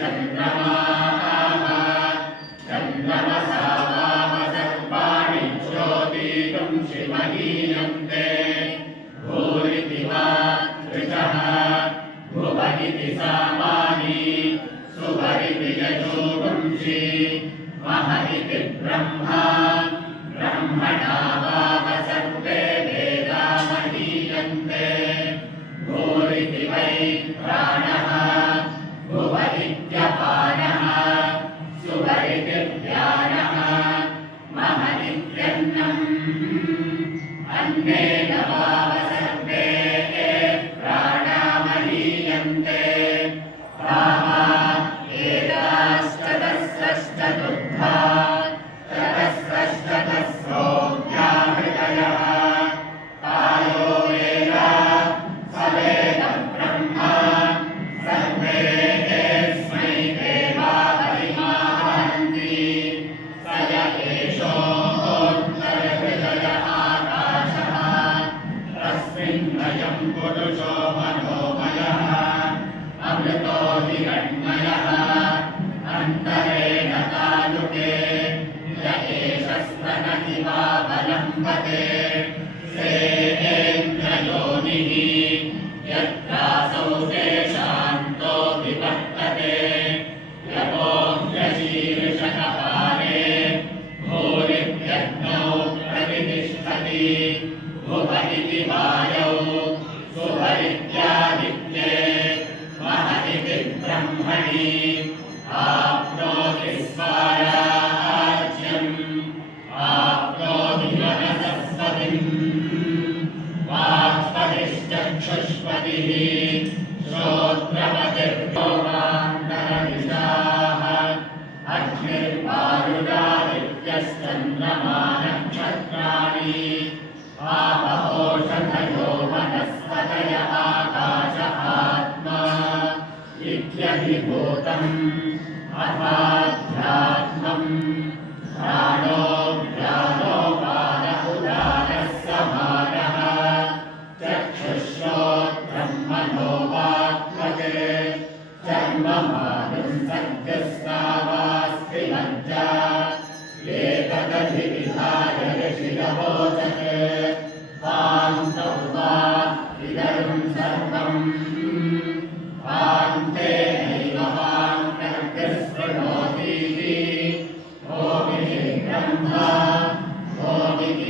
చంద్రమా ब्रह्मणि आप्नोति स्वराज्यम् आप्नोति वनसस्पतिम् वाक्पतिश्चक्षुष्पतिः श्रोत्रपतिर्गोपान्तरदिशाः अग्निर्वायुरादित्यश्चन्द्रमा नक्षत्राणि पापहोषधयो वनस्पतय आकाश आत्मा इत्यभिभूतम् अथाध्यात्मम् प्राणोऽभ्यालोपाद उदारः समानः चक्षुष्वो ब्रह्मणो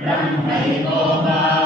ब्रह्मैवोपा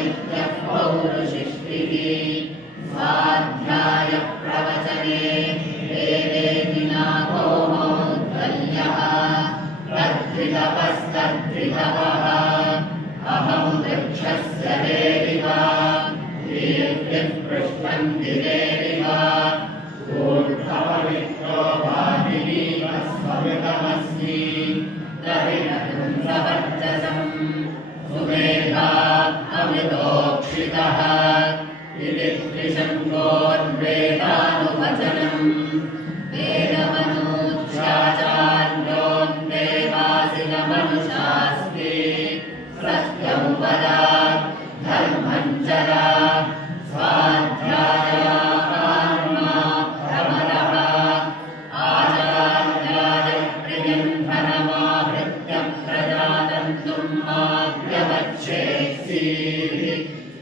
नित्यः पौरुषिष्टिः स्वाध्याय प्रवचने वेदेति नाको मौद्गल्यः तद्वितपस्तद्वितपः अहं वृक्षस्य देविव कीर्तिः पृष्ठं दिदेविव विदितः विदित्रिशङ्कोर्वेदानुवचनम्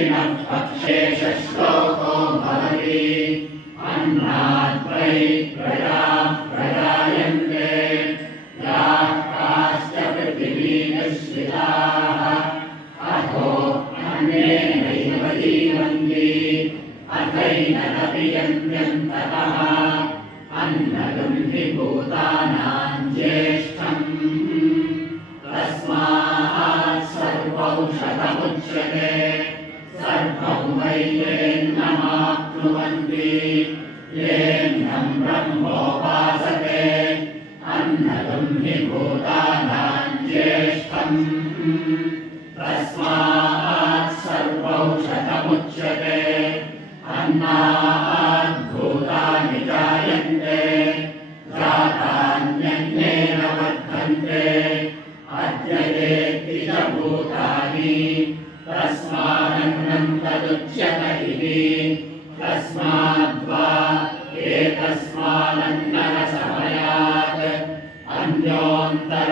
दक्षिणः पक्षेशश्लोको भवति अन्नाद्वै प्रजा प्रजायन्ते। याश्च पृथिवीनश्रिताः। अथो अन्येनैव जीवन्ति। अथैनदपि ैवे अनैर्ता तस्मात् सर्वौषधमुच्यते अन्नात् भूतानि जायन्ते जातान्यन्येन वर्धन्ते अद्य एति च भूतानि तस्मादन्नं तदुच्यत इति तस्माद्वा एतस्मादन्नरसमयात् अन्योन्तर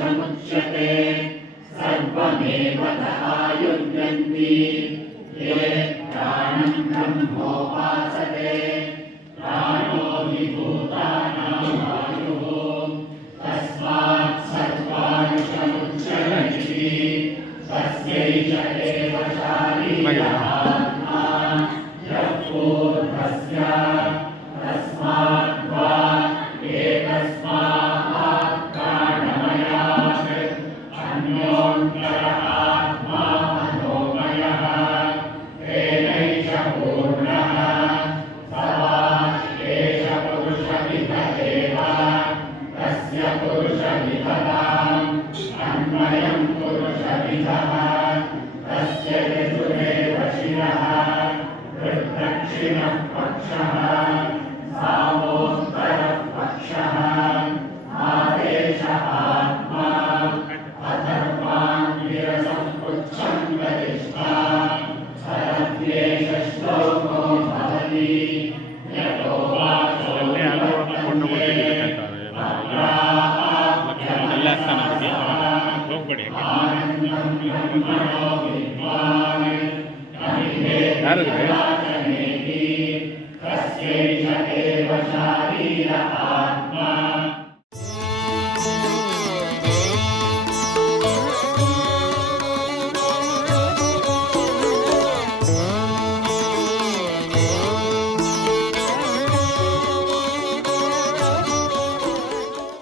सर्वायुषमुच्यते सर्वमेव आयुर्यन्ति ये प्राणं ब्रह्मोपासते प्राणो हि भूतानामायुः तस्मात् सर्वायुषमुच्यते तस्यैष एव शारीरः तस्य पुरुषविदताम् अन्वयं María.